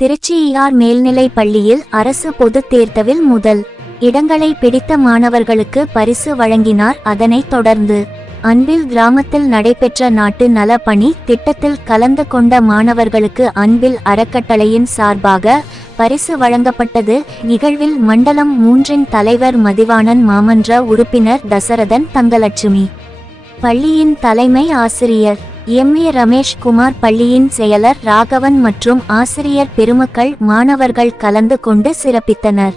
Trichy ER மேல்நிலைப் பள்ளியில் அரசு பொதுத் தேர்வில் முதல் இடங்களை பிடித்த மாணவர்களுக்கு பரிசு வழங்கினார். அதனைத் தொடர்ந்து அன்பில் கிராமத்தில் நடைபெற்ற நாட்டு நல பணி திட்டத்தில் கலந்து கொண்ட மாணவர்களுக்கு அன்பில் அறக்கட்டளையின் சார்பாக பரிசு வழங்கப்பட்டது. நிகழ்வில் மண்டலம் 3 தலைவர் மதிவாணன், மாமன்ற உறுப்பினர் தசரதன், தங்கலட்சுமி, பள்ளியின் தலைமை ஆசிரியர் MA ரமேஷ் குமார், பள்ளியின் செயலர் ராகவன் மற்றும் ஆசிரியர் பெருமக்கள், மாணவர்கள் கலந்து கொண்டு சிறப்பித்தனர்.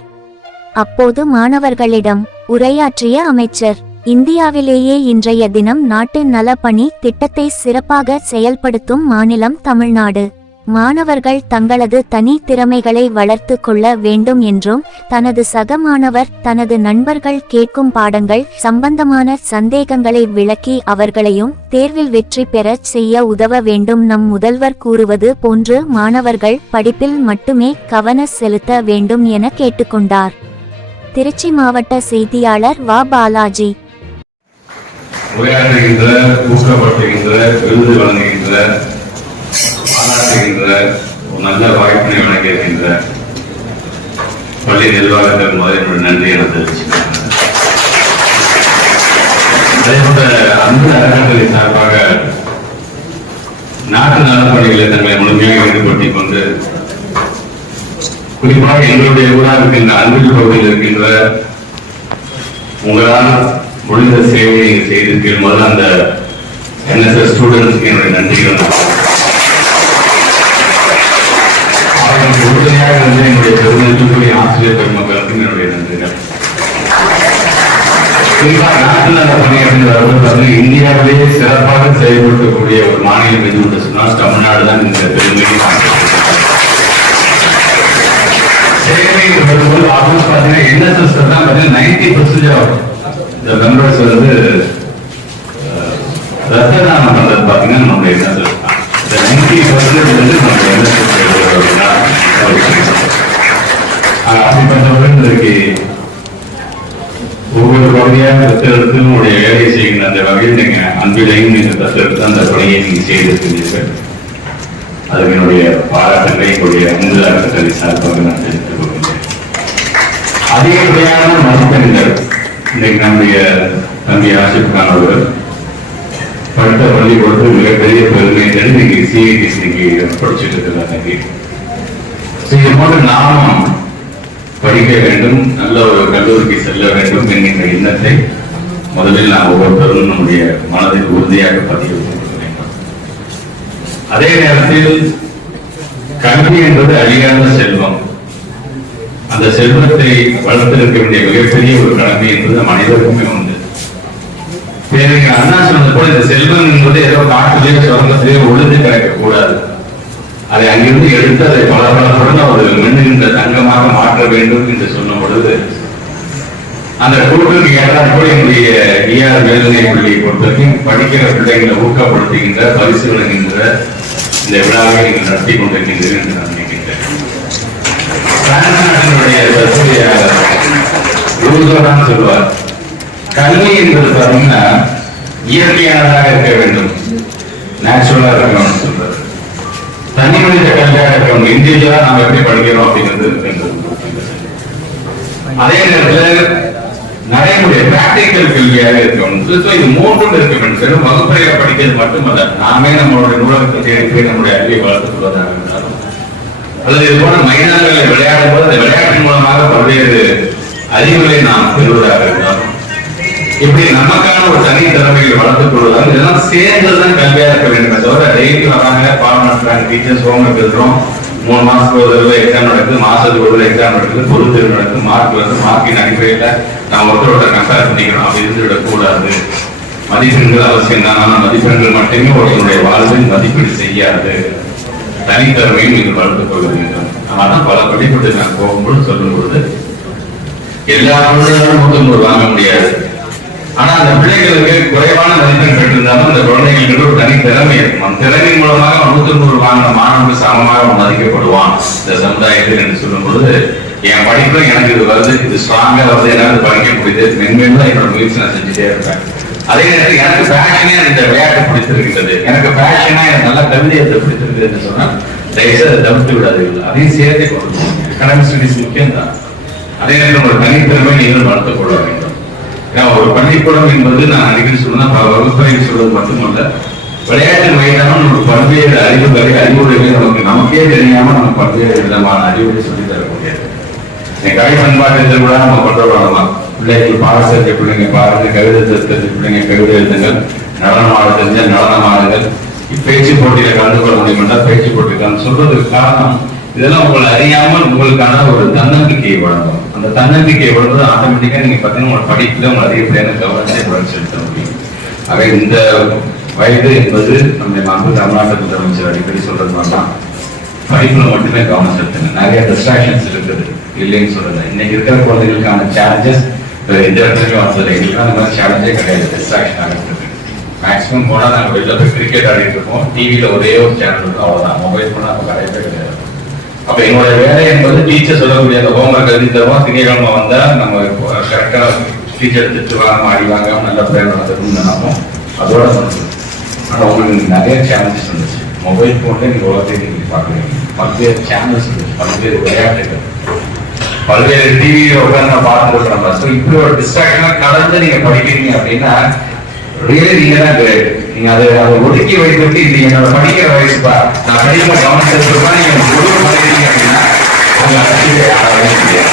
அப்போது மாணவர்களிடம் உரையாற்றிய அமைச்சர், இந்தியாவிலேயே இன்றைய தினம் நாட்டு நல பணி திட்டத்தை சிறப்பாக செயல்படுத்தும் மாநிலம் தமிழ்நாடு. மாணவர்கள் தங்களது தனி திறமைகளை வளர்த்து கொள்ள வேண்டும் என்றும், தனது சக மாணவர், தனது நண்பர்கள் கேட்கும் பாடங்கள் சம்பந்தமான சந்தேகங்களை விளக்கி அவர்களையும் தேர்வில் வெற்றி பெறச் செய்ய உதவ வேண்டும். நம் முதல்வர் கூறுவது போன்று மாணவர்கள் படிப்பில் மட்டுமே கவனம் செலுத்த வேண்டும் என கேட்டுக்கொண்டார். திருச்சி மாவட்ட செய்தியாளர் வ. பாலாஜி. உரையாற்றுகின்ற, ஊக்கப்படுத்துகின்ற, விருது வழங்குகின்ற, பாராட்டுகின்ற ஒரு நல்ல வாய்ப்பினை வழங்கியிருக்கின்ற பள்ளி நிர்வாகத்தின் முதல் நன்றி என தெரிவிச்சுக்கிறேன். அதேபோல அன்பு அறக்கட்டளை சார்பாக நாட்டு நலப்பணிகளை தங்களை முழுமையாக ஈடுபடுத்திக் கொண்டு, குறிப்பாக எங்களுடைய ஊராக இருக்கின்ற அன்பில் பகுதியில் இருக்கின்ற உங்களால் முடிந்த சேவையை நீங்கள் செய்திருக்கீர்கள். முதல்ல அந்த NSS ஸ்டூடெண்ட்ஸ்க்கு என்னுடைய நன்றிகள். அவர்களுக்கு உறுதுணையாக இருந்து என்னுடைய பெருமைக்குரிய ஆசிரியர் பெருமக்களுக்கும் என்னுடைய நன்றிகள். குறிப்பாக நாட்டு நல பணி அப்படின்னு வரும்போது இந்தியாவிலேயே சிறப்பாக செயல்படுத்தக்கூடிய ஒரு மாநிலம் எது என்று சொன்னால் தமிழ்நாடு தான். இந்த பெருமையை சேவை வரும்போது ஆல்மோஸ்ட் பார்த்தீங்கன்னா NSS தான் பார்த்தீங்கன்னா 90% இந்த மெம்பர்ஸ் வந்து ரத்த தானம் பண்றது பார்த்தீங்கன்னா நம்முடைய NSS தான். இந்த 90% வந்து நம்முடைய NSS அப்படின்னா அப்படிப்பட்டவர்கள் இன்றைக்கு ஒவ்வொரு பகுதியாக தத்தெடுத்து உங்களுடைய வேலையை செய்கின்ற அந்த வகையில் நீங்க அன்பிலையும் நீங்க தத்தெடுத்து அந்த பணியை நீங்க செய்திருக்கிறீர்கள். அதுக்கு என்னுடைய பாராட்டுகளை எங்களுடைய அன்பு அறக்கட்டளை சார்பாக நான் தெரிவித்துக் கொள்கிறேன். அதிகப்படியான மதிப்பெண்கள் இன்னைக்கு நம்முடைய தம்பி ஆசிப் கான் அவர்கள் படித்த பள்ளி கொடுத்து மிகப்பெரிய பெருமை இன்னைக்கு CITs படிச்சுட்டு இருக்கிறாங்க. இது போன்று நாமும் படிக்க வேண்டும், நல்ல ஒரு கல்லூரிக்கு செல்ல வேண்டும் என்கின்ற எண்ணத்தை முதலில் நாம் ஒவ்வொருத்தரும் நம்முடைய மனதில் உறுதியாக பதிவு செய்ய வேண்டும். அதே நேரத்தில் கல்வி என்பது அழியாத செல்வம். அந்த செல்வத்தை வளர்த்திருக்க வேண்டிய மிகப்பெரிய ஒரு கடமை என்பது நம் அனைவருக்குமே உண்டு. அண்ணா சொன்னது போல இந்த செல்வம் என்பது ஏதோ காட்டிலேயோ சுரங்கத்திலேயோ ஒழுந்து கிடைக்கக்கூடாது. அதை அங்கிருந்து எடுத்து அதை பல ஒரு மின்னுகின்ற தங்கமாக மாற்ற வேண்டும் என்று சொன்ன பொழுது அந்த குழுக்களுக்கு ஏதாவது கூட என்னுடைய ER மேல்நிலை பள்ளியை பொறுத்தவரைக்கும் படிக்கிற பிள்ளைகளை ஊக்கப்படுத்துகின்ற, பரிசு வழங்குகின்ற இந்த விழாவை நீங்கள் நடத்தி கொண்டிருக்கின்றீர்கள் என்று நான் நினைக்கின்றேன். சொல்லுவார், கல்வி என்பது பார்த்தீங்கன்னா இயற்கையானதாக இருக்க வேண்டும், நேச்சுரலா இருக்கணும்னு சொல்றாரு. தனி மனித கல்வியாக இருக்கணும், இண்டிவிஜுவலா நாம எப்படி படிக்கிறோம் அப்படிங்கிறது. அதே நேரத்தில் நடைமுறை பிராக்டிக்கல் கல்வியாக இருக்கணும். இது மூன்றும் இருக்க வேண்டும். வெறும் வகுப்பறையில படிக்கிறது மட்டுமல்ல, நாமே நம்மளுடைய நூலகத்தை தேடி நம்முடைய அறிவை வளர்த்துக் கொள்வதாக இருந்தாலும், அல்லது இது போல மைதானங்களில் விளையாடும் போது அந்த விளையாட்டின் மூலமாக பல்வேறு அறிவுகளை நாம் பெறுவதாக இருந்தாலும், இப்படி நமக்கான ஒரு தனி திறமைகளை வளர்த்துக் கொள்வதாக இதெல்லாம் சேர்ந்துதான் கல்வியா இருக்க வேண்டும். தவிர டெய்லி வராங்க, பாடம் நடத்துறாங்க, டீச்சர்ஸ் ஹோம்ஒர்க் எழுதுறோம், 3 மாசத்துக்கு ஒரு தடவை எக்ஸாம் நடக்குது, மாசத்துக்கு ஒரு எக்ஸாம் நடக்குது, பொது தேர்வு நடக்குது, மார்க் வருது, மார்க்கின் அடிப்படையில நாம் ஒருத்தரோட கம்பேர் பண்ணிக்கணும். அப்படி இருந்து விடக்கூடாது. மதிப்பெண்கள் அவசியம் தான், ஆனால் மதிப்பெண்கள் மட்டுமே ஒருவருடைய வாழ்வில் மதிப்பீடு செய்யாது. தனித்தன்மையும் நீங்கள் வளர்த்துக் கொள்ள வேண்டும். ஆனால் பல படிப்புக்கு நான் போகும்போது சொல்லும் பொழுது எல்லா குழந்தைகளும் 100 வாங்க முடியாது. ஆனா அந்த பிள்ளைகளுக்கு குறைவான மதிப்பெண் பெற்றிருந்தாலும் அந்த குழந்தைகளுக்கு ஒரு தனி திறமை இருக்கும். அந்த திறமையின் மூலமாக 100 வாங்கின மாணவர்கள் சமமாக மதிக்கப்படுவான் இந்த சமுதாயத்தில் என்று சொல்லும் பொழுது, என் படிப்புல எனக்கு இது வருது, இது ஸ்ட்ராங்கா வருது, என்னால் படிக்க முடியுது, மென்மேலும் என்னோட முயற்சி நான் செஞ்சுட்டே இருப்பேன். அதே நேரத்தில் எனக்கு பேஷனே இந்த விளையாட்டு பிடித்திருக்கிறது, எனக்கு பேஷனா நல்ல கவிதை பிடித்திருக்குது என்று சொன்னால் தயவுசெய்து அதை தவிர்த்து விடாதீர்கள். அதையும் சேர்த்தே கொண்டு எக்கனாமிக் ஸ்டடிஸ் முக்கியம் தான். அதே நேரம் ஒரு தனித்திறமை நீங்கள் வளர்த்துக் கொள்ள வேண்டும். ஏன்னா ஒரு பள்ளிக்கூடம் என்பது நான் அடிக்கடி சொன்னா வகுப்பறையில் சொல்வது மட்டுமல்ல, விளையாட்டு மைதானம் நமக்கு பல்வேறு அறிவுரைகளை நமக்கே தெரியாம நம்ம பல்வேறு விதமான அறிவுரை சொல்லி தரக்கூடியது. கலை பண்பாட்டு திருவிழா நம்ம கொண்டாடலாம். பிள்ளைகள் பாடசேர்க்கை பிள்ளைங்க பாருங்க, கவிதை தெரிஞ்ச பிள்ளைங்க கவிதை எழுதுங்கள், நடனம் ஆட தெரிஞ்ச நடனம் ஆடுங்கள், பேச்சு போட்டியில கலந்து கொள்ள முடியும்னா பேச்சு போட்டி சொல்றதுக்கு காரணம் இதெல்லாம் உங்களை அறியாமல் உங்களுக்கான ஒரு தன்னம்பிக்கையை வழங்கும். அந்த தன்னம்பிக்கையை வழங்குவது ஆட்டோமேட்டிக்கா நீங்க பாத்தீங்கன்னா உங்களோட படிப்புல உங்க அதிகப்படியான கவனத்தை செலுத்த முடியும். ஆக இந்த வயது என்பது நம்முடைய மாண்பு தமிழ்நாட்டு முதலமைச்சர் அடிக்கடி சொல்றது மாதிரிதான் படிப்புல மட்டுமே கவனம் செலுத்துங்க. நிறைய டிஸ்ட்ராக்ஷன்ஸ் இருக்குது, இல்லைன்னு சொல்லல. இன்னைக்கு இருக்கிற குழந்தைகளுக்கான சேலஞ்சஸ் எந்த இடத்துலயும் வந்தது. எங்களுக்கு அந்த மாதிரி சேலஞ்சே கிடையாது, டிஸ்ட்ராக்ஷன் ஆகிட்டு இருக்கு. மேக்ஸிமம் போனா நாங்க வெளில போய் கிரிக்கெட் ஆடிட்டு இருக்கோம், டிவியில ஒரே ஒரு சேனல் இருக்கும், அவ்வளவுதான். மொபைல் போனா அப்ப கிடையவே கிடையாது. அப்ப என்னோட வேலை என்பது டீச்சர் சொல்லக்கூடிய அந்த ஹோம்ஒர்க் எழுதி தருவோம், திங்கட்கிழமை வந்தா நம்ம கரெக்டா டீச்சர் திட்டுவாங்க, ஆடிவாங்க, நல்ல பேர் நடந்துருக்கும்னு நினைப்போம். அதோட வந்து ஆனா உங்களுக்கு நிறைய சேலஞ்சஸ் இருந்துச்சு. மொபைல் போன்ல நீங்க உலகத்தை நீங்க பாக்குறீங்க, பல்வேறு சேனல்ஸ் இருந்துச்சு, பல்வேறு விளையாட்டுகள், பல்வேறு டிவியில உட்காந்து பார்த்து நம்ம இப்படி ஒரு டிஸ்ட்ராக்ஷனா கலந்து நீங்க படிக்கிறீங்க அப்படின்னா ரியலி நீங்க தான் கிரேட். நீங்க அதை ஒதுக்கி வைத்து இது என்னோட படிக்கிற வயசுப்பா, நான் படிக்கிற கவனம் செலுத்துறப்பா நீங்க படிக்கிறீங்க அப்படின்னா உங்க அரசியல் முடியாது.